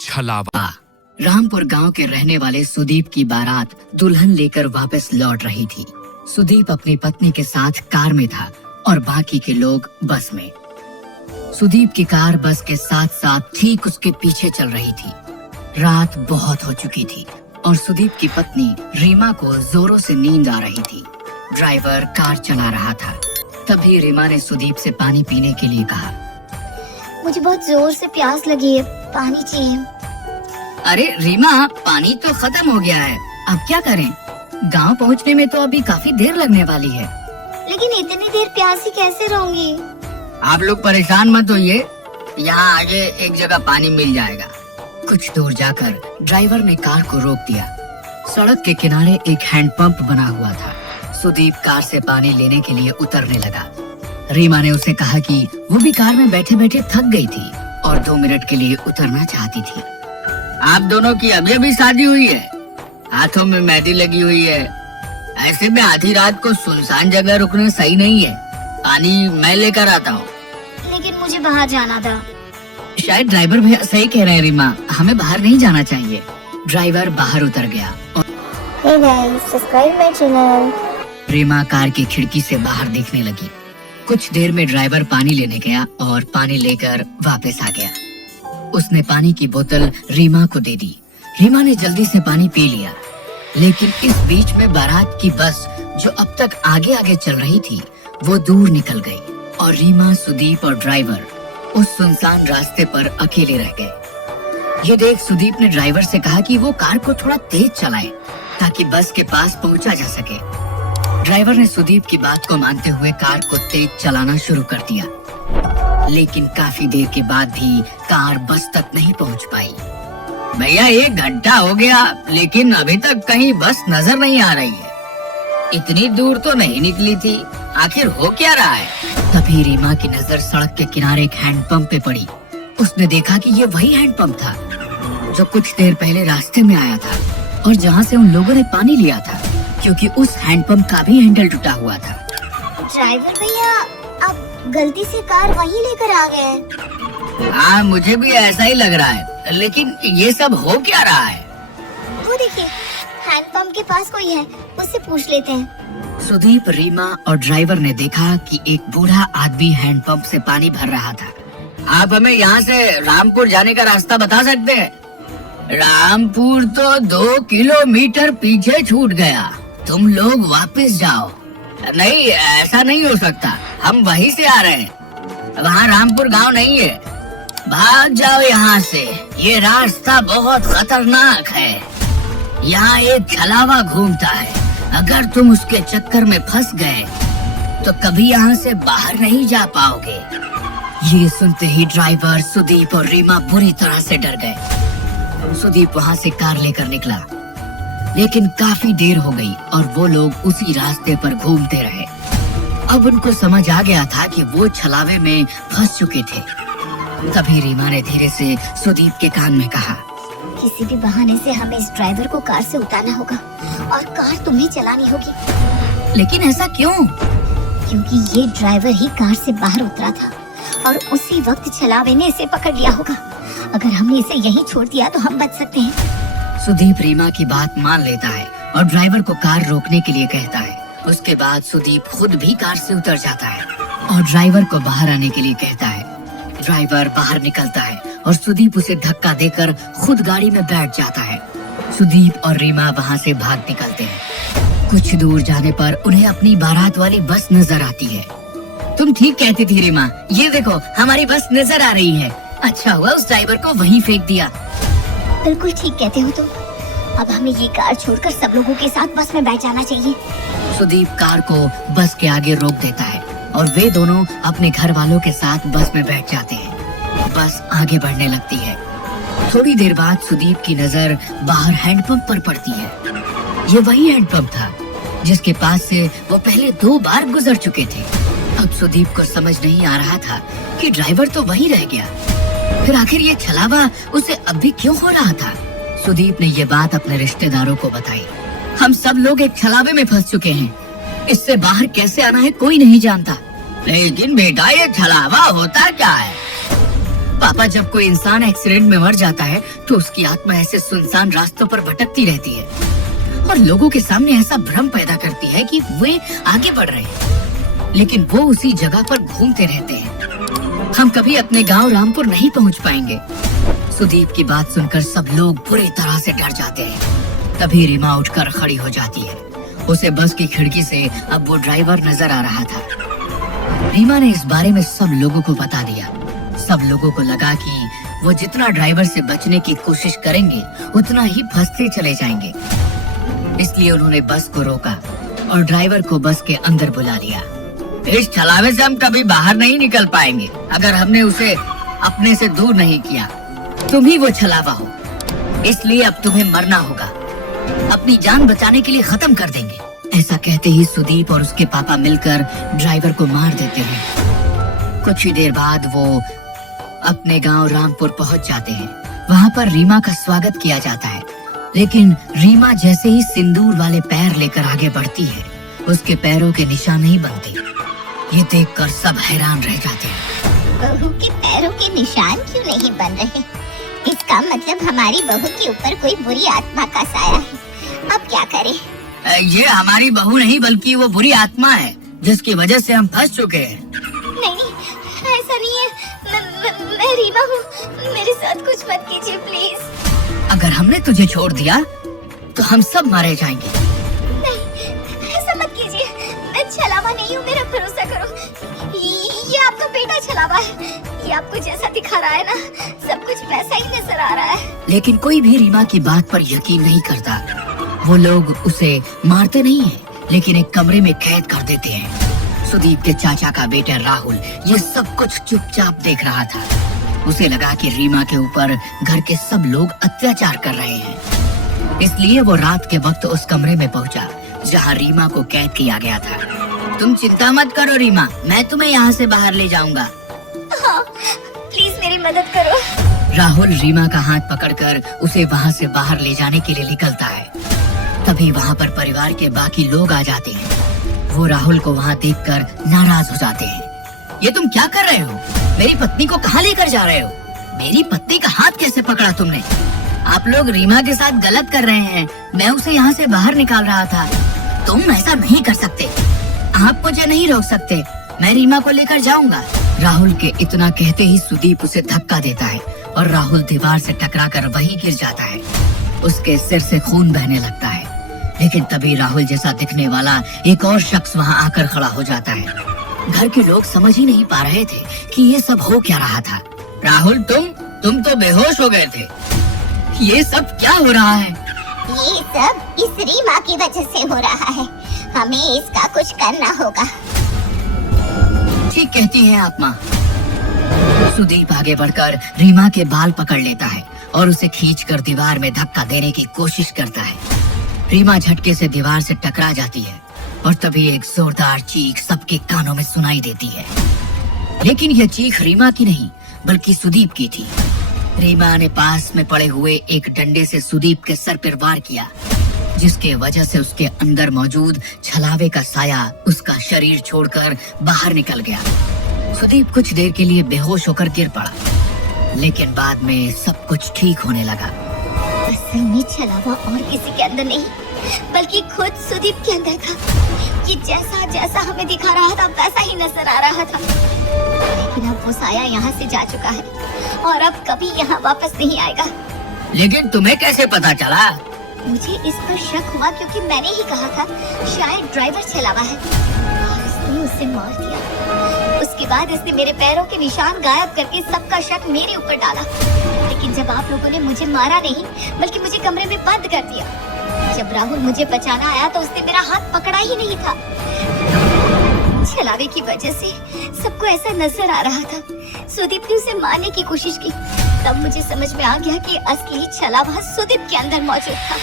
छलावा। रामपुर गांव के रहने वाले सुदीप की बारात दुल्हन लेकर वापस लौट रही थी। सुदीप अपनी पत्नी के साथ कार में था और बाकी के लोग बस में। सुदीप की कार बस के साथ साथ ठीक उसके पीछे चल रही थी। रात बहुत हो चुकी थी और सुदीप की पत्नी रीमा को जोरों से नींद आ रही थी। ड्राइवर कार चला रहा था। तभी रीमा ने सुदीप से पानी पीने के लिए कहा। मुझे बहुत जोर से प्यास लगी है, पानी चाहिए। अरे रीमा, पानी तो खत्म हो गया है, अब क्या करें? गांव पहुंचने में तो अभी काफी देर लगने वाली है। लेकिन इतनी देर प्यासी कैसे रहूंगी? आप लोग परेशान मत होइए, यहाँ आगे एक जगह पानी मिल जाएगा। कुछ दूर जाकर ड्राइवर ने कार को रोक दिया। सड़क के किनारे एक हैंडपंप बना हुआ था। सुदीप कार से पानी लेने के लिए उतरने लगा। रीमा ने उसे कहा कि वो भी कार में बैठे बैठे थक गई थी और 2 मिनट के लिए उतरना चाहती थी। आप दोनों की अभी अभी शादी हुई है, हाथों में मेहंदी लगी हुई है, ऐसे में आधी रात को सुनसान जगह रुकना सही नहीं है। पानी मैं लेकर आता हूँ। लेकिन मुझे बाहर जाना था। शायद ड्राइवर भैया सही कह रहे हैं रीमा, हमें बाहर नहीं जाना चाहिए। ड्राइवर बाहर उतर गया और Hey guys, subscribe my channel. Reema car की खिड़की से बाहर देखने लगी। कुछ देर में ड्राइवर पानी लेने गया और पानी लेकर वापस आ गया। उसने पानी की बोतल रीमा को दे दी। रीमा ने जल्दी से पानी पी लिया, लेकिन इस बीच में बारात की बस जो अब तक आगे आगे चल रही थी वो दूर निकल गई और रीमा, सुदीप और ड्राइवर उस सुनसान रास्ते पर अकेले रह गए। ये देख सुदीप ने ड्राइवर से कहा कि वो कार को थोड़ा तेज चलाए ताकि बस के पास पहुंचा जा सके। ड्राइवर ने सुदीप की बात को मानते हुए कार को तेज चलाना शुरू कर दिया, लेकिन काफी देर के बाद भी कार बस तक नहीं पहुंच पाई। भैया 1 घंटा हो गया, लेकिन अभी तक कहीं बस नजर नहीं आ रही है। इतनी दूर तो नहीं निकली थी, आखिर हो क्या रहा है? तभी रीमा की नजर सड़क के किनारे एक हैंडपंप पे पड़ी। उसने देखा कि ये वही हैंडपंप था जो कुछ देर पहले रास्ते में आया था और जहाँ से उन लोगों ने पानी लिया था, क्योंकि उस हैंडपंप का भी हैंडल टूटा हुआ था। ड्राइवर भैया, आप गलती से कार वहीं लेकर आ गए। हाँ, मुझे भी ऐसा ही लग रहा है, लेकिन ये सब हो क्या रहा है? वो देखिए, हैंडपंप के पास कोई है, उससे पूछ लेते हैं। सुदीप, रीमा और ड्राइवर ने देखा कि एक बूढ़ा आदमी हैंडपंप से पानी भर रहा था। आप हमें यहाँ से रामपुर जाने का रास्ता बता सकते हैं? रामपुर तो 2 किलोमीटर पीछे छूट गया, तुम लोग वापस जाओ। नहीं, ऐसा नहीं हो सकता, हम वहीं से आ रहे हैं, वहाँ रामपुर गांव नहीं है। भाग जाओ यहाँ से, ये रास्ता बहुत खतरनाक है। यहाँ एक छलावा घूमता है, अगर तुम उसके चक्कर में फंस गए तो कभी यहाँ से बाहर नहीं जा पाओगे। ये सुनते ही ड्राइवर, सुदीप और रीमा बुरी तरह से डर गए। सुदीप वहाँ से कार लेकर निकला, लेकिन काफी देर हो गई और वो लोग उसी रास्ते पर घूमते रहे। अब उनको समझ आ गया था कि वो छलावे में फंस चुके थे। तभी रीमा ने धीरे से सुदीप के कान में कहा, किसी भी बहाने से हमें इस ड्राइवर को कार से उतारना होगा और कार तुम्हें चलानी होगी। लेकिन ऐसा क्यों? क्योंकि ये ड्राइवर ही कार से बाहर उतरा था और उसी वक्त छलावे ने इसे पकड़ लिया होगा। अगर हमने इसे यहीं छोड़ दिया तो हम बच सकते हैं। सुदीप रीमा की बात मान लेता है और ड्राइवर को कार रोकने के लिए कहता है। उसके बाद सुदीप खुद भी कार से उतर जाता है और ड्राइवर को बाहर आने के लिए कहता है। ड्राइवर बाहर निकलता है और सुदीप उसे धक्का देकर खुद गाड़ी में बैठ जाता है। सुदीप और रीमा वहाँ से भाग निकलते हैं। कुछ दूर जाने पर उन्हें अपनी बारात वाली बस नजर आती है। तुम ठीक कहती थी रीमा, ये देखो हमारी बस नजर आ रही है। अच्छा हुआ उस ड्राइवर को वहीं फेंक दिया। बिल्कुल ठीक कहते हो तुम। अब हमें ये कार छोड़कर सब लोगों के साथ बस में बैठ जाना चाहिए। सुदीप कार को बस के आगे रोक देता है और वे दोनों अपने घर वालों के साथ बस में बैठ जाते हैं। बस आगे बढ़ने लगती है। थोड़ी देर बाद सुदीप की नजर बाहर हैंडपंप पर पड़ती है। ये वही हैंडपंप था जिसके पास से वो पहले 2 बार गुजर चुके थे। अब सुदीप को समझ नहीं आ रहा था कि ड्राइवर तो वहीं रह गया, फिर आखिर ये छलावा उसे अब भी क्यों हो रहा था? सुदीप ने ये बात अपने रिश्तेदारों को बताई। हम सब लोग एक छलावे में फंस चुके हैं, इससे बाहर कैसे आना है कोई नहीं जानता। लेकिन बेटा, ये छलावा होता क्या है? पापा, जब कोई इंसान एक्सीडेंट में मर जाता है तो उसकी आत्मा ऐसे सुनसान रास्तों पर भटकती रहती है और लोगों के सामने ऐसा भ्रम पैदा करती है कि वे आगे बढ़ रहे हैं, लेकिन वो उसी जगह पर घूमते रहते हैं। हम कभी अपने गांव रामपुर नहीं पहुंच पाएंगे। सुदीप की बात सुनकर सब लोग बुरी तरह से डर जाते हैं। तभी रीमा उठकर खड़ी हो जाती है। उसे बस की खिड़की से अब वो ड्राइवर नजर आ रहा था। रीमा ने इस बारे में सब लोगों को बता दिया। सब लोगों को लगा कि वो जितना ड्राइवर से बचने की कोशिश करेंगे उतना ही फंसते चले जाएंगे। इसलिए उन्होंने बस को रोका और ड्राइवर को बस के अंदर बुला लिया। इस छलावे से हम कभी बाहर नहीं निकल पाएंगे अगर हमने उसे अपने से दूर नहीं किया। तुम ही वो छलावा हो, इसलिए अब तुम्हें मरना होगा। अपनी जान बचाने के लिए खत्म कर देंगे। ऐसा कहते ही सुदीप और उसके पापा मिलकर ड्राइवर को मार देते हैं। कुछ ही देर बाद वो अपने गांव रामपुर पहुंच जाते हैं। वहां पर रीमा का स्वागत किया जाता है, लेकिन रीमा जैसे ही सिंदूर वाले पैर लेकर आगे बढ़ती है, उसके पैरों के निशान नहीं बनते। ये देखकर सब हैरान रह जाते हैं। बहू के पैरों के निशान क्यों नहीं बन रहे? इसका मतलब हमारी बहू के ऊपर कोई बुरी आत्मा का साया है। अब क्या करें? ये हमारी बहू नहीं बल्कि वो बुरी आत्मा है जिसकी वजह से हम फंस चुके हैं। नहीं, ऐसा नहीं है। मैं रीमा हूँ। मेरे साथ कुछ मत कीजिए प्लीज। अगर हमने तुझे छोड़ दिया तो हम सब मारे जाएंगे। नहीं, ऐसा मत कीजिए। मैं छलावा नहीं हूँ, मेरा भरोसा करो। ये आपका बेटा छलावा है। ये आपको जैसा दिखा रहा है ना, सब कुछ वैसा ही नजर आ रहा है। लेकिन कोई भी रीमा की बात पर यकीन नहीं करता। वो लोग उसे मारते नहीं हैं, लेकिन एक कमरे में कैद कर देते हैं। सुदीप के चाचा का बेटा राहुल ये सब कुछ चुपचाप देख रहा था। उसे लगा कि रीमा के ऊपर घर के सब लोग अत्याचार कर रहे हैं, इसलिए वो रात के वक्त उस कमरे में पहुंचा जहां रीमा को कैद किया गया था। तुम चिंता मत करो रीमा, मैं तुम्हें यहाँ से बाहर ले जाऊंगा। हाँ, प्लीज मेरी मदद करो। राहुल रीमा का हाथ पकड़कर उसे वहाँ से बाहर ले जाने के लिए निकलता है। तभी वहाँ पर परिवार के बाकी लोग आ जाते हैं। वो राहुल को वहाँ देखकर नाराज हो जाते हैं। ये तुम क्या कर रहे हो? मेरी पत्नी को कहाँ लेकर जा रहे हो? मेरी पत्नी का हाथ कैसे पकड़ा तुमने? आप लोग रीमा के साथ गलत कर रहे हैं। मैं उसे यहाँ से बाहर निकाल रहा था। तुम ऐसा नहीं कर सकते। आप मुझे नहीं रोक सकते। मैं रीमा को लेकर जाऊंगा। राहुल के इतना कहते ही सुदीप उसे धक्का देता है और राहुल दीवार से टकराकर वहीं गिर जाता है। उसके सिर से खून बहने लगता है, लेकिन तभी राहुल जैसा दिखने वाला एक और शख्स वहाँ आकर खड़ा हो जाता है। घर के लोग समझ ही नहीं पा रहे थे कि ये सब हो क्या रहा था। राहुल, तुम तो बेहोश हो गए थे। ये सब क्या हो रहा है? ये सब इस रीमा की वजह से हो रहा है। हमें इसका कुछ करना होगा। ठीक कहती है आप माँ। सुदीप आगे बढ़कर रीमा के बाल पकड़ लेता है और उसे खींचकर दीवार में धक्का देने की कोशिश करता है। रीमा झटके से दीवार से टकरा जाती है और तभी एक जोरदार चीख सबके कानों में सुनाई देती है। लेकिन यह चीख रीमा की नहीं बल्कि सुदीप की थी। रीमा ने पास में पड़े हुए एक डंडे से सुदीप के सर पर वार किया, जिसके वजह से उसके अंदर मौजूद छलावे का साया उसका शरीर छोड़कर बाहर निकल गया। सुदीप कुछ देर के लिए बेहोश होकर गिर पड़ा, लेकिन बाद में सब कुछ ठीक होने लगा। असल में छलावा और किसी के अंदर नहीं बल्कि खुद सुदीप के अंदर था। कि जैसा जैसा हमें दिखा रहा था वैसा ही नजर आ रहा था। लेकिन अब वो साया यहाँ से जा चुका है और अब कभी यहाँ वापस नहीं आएगा। लेकिन तुम्हें कैसे पता चला? मुझे इस पर शक हुआ क्योंकि मैंने ही कहा था शायद ड्राइवर छलावा है और इसने उसे मार दिया। उसके बाद इसने मेरे पैरों के निशान गायब करके सबका शक मेरे ऊपर डाला। लेकिन जब आप लोगों ने मुझे मारा नहीं बल्कि मुझे कमरे में बंद कर दिया। जब राहुल मुझे बचाना आया तो उसने मेरा हाथ पकड़ा ही नहीं था। छलावे की वजह से सबको ऐसा नजर आ रहा था। सुदीप ने उसे मारने की कोशिश की। तब मुझे समझ में आ गया कि असली छलावा सुदीप के अंदर मौजूद था।